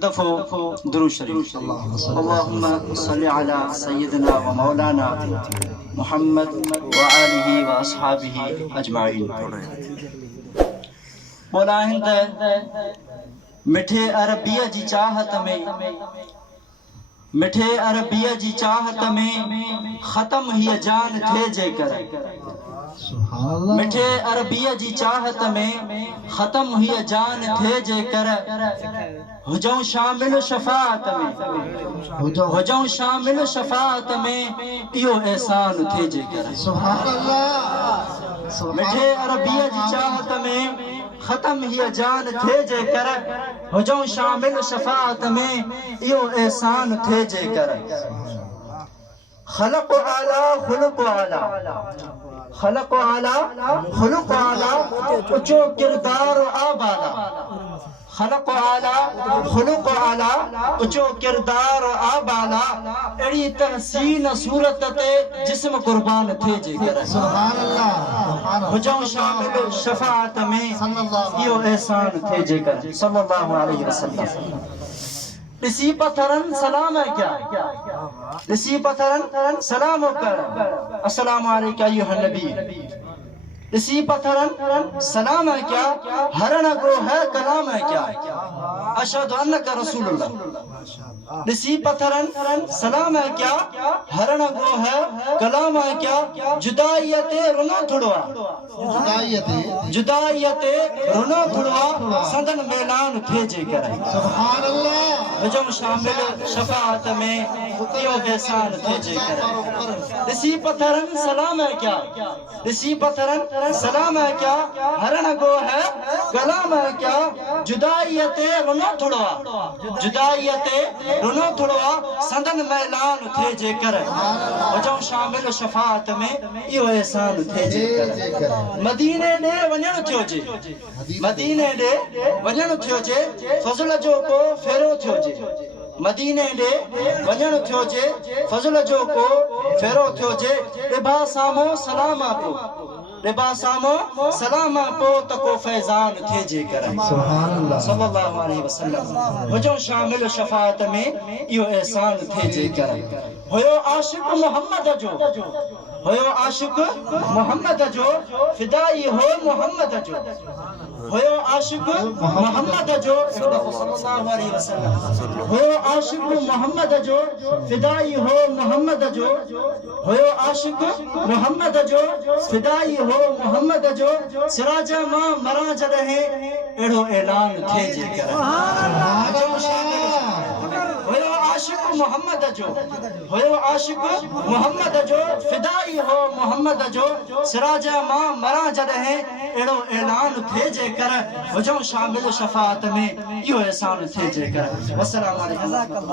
दफ़ो दुरूद शरीफ। अल्लाहुम्मा सल्लि अला सय्यिदना व मौलाना मुहम्मद व आलिहि व अस्हाबिहि अजमाइन। मौला हिंद मिठे अरबीअ जी चाहत में, मिठे अरबीअ जी चाहत में ख़त्म हीअ जान थे जेकर, मिठे अरबीअ जी चाहत में ख़त्म हीअ जान थे जेकर, हुजऊं शामिल शफ़ाअत में, हुजऊं शामिल शफ़ाअत में इहो एहसान थे जेकर। मिठे अरबीअ जी चाहत में ख़त्म हीअ जान थे जेकर, हुजऊं शामिल शफ़ाअत में इहो एहसान थे जेकर। ख़लक़ आला ख़ुलक़ आला, ख़लक़ आला ख़ुलक़ आला, ऊंचो किरदार आबाला। ख़लक़ आला ख़ुलक़ आला, ऊंचो किरदार आबाला, अहिड़ी तहसीन सूरत ते जिस्म कुर्बान थे जेकर, हुजऊं शामिल शफ़ाअत में इहो एहसान थे जेकर। सल्लल्लाहु अलैहि वसल्लम। ॾिसी पत्थरन सलाम है क्या, ॾिसी पत्थरन सलाम कर, अस्सलामु अलैका अय्युहन नबी। ॾिसी पत्थरन सलाम है क्या, हरण गो है कलाम है क्या, अशहदु अन्नका रसूलुल्लाह। ॾिसी पत्थरन सलाम है क्या, हरण गो है कलाम है क्या, जुदाईअ ते रुनो थुड़वा, जुदाईअ ते रुनो थुड़वा, संदन मेलान थे जेकर। सुभान अल्लाह। हुजऊं शामिल शफ़ाअत में इहो एहसान थे जेकर। ॾिसी पत्थरन सलाम है क्या, ॾिसी पत्थरन सलाम है क्या, हरण गो है कलाम है क्या, जुदाईअ ते रुनो थुड़वा, जुदाईअ ते रुनो थुड़वा, संदन मैलान थे जेकर, हुजऊं शामिल शफ़ाअत में इहो एहसान थे जेकर। मदीने ॾे वञण थियो जे, मदीने ॾे वञण थियो जे, फज़ल जो को फेरो थियो जे, मदीने ॾे वञण थियो जे, फज़ल जो को फेरो थियो जे, ॾिबा सामो सलामा को, ॾिबा सामो सलामा पो त को फैज़ान थे जेकर। सल्लल्लाहु अलैहि वसल्लम। हुजऊं शामिल शफ़ाअत में इहो एहसान थे जेकर। हुयो आशिक़ मोहम्मद जो, हुयो आशिक़ मोहम्मद जो, फ़िदाई हो मोहम्मद जो, हुयो आशिक़ मोहम्मद जो, सल्लल्लाहु अलैहि वसल्लम। हुयो आशिक़ मोहम्मद जो, फ़िदाई हो मोहम्मद जो, हुयो आशिक़ मोहम्मद जो, फ़िदाई हो मोहम्मद जो, सिराज मां मरा जॾहिं अहिड़ो ऐलान थे जेकर। हुयो आशिक़ मोहम्मद जो, हुयो आशिक़ मोहम्मद जो, फ़िदाई हो मोहम्मद जो, सिराज मां मरा जॾहिं अहिड़ो ऐलान थे जेकर, हुजऊं शामिल शफ़ाअत में इहो एहसान थे जेकर। वस्सलामु अलैकुम।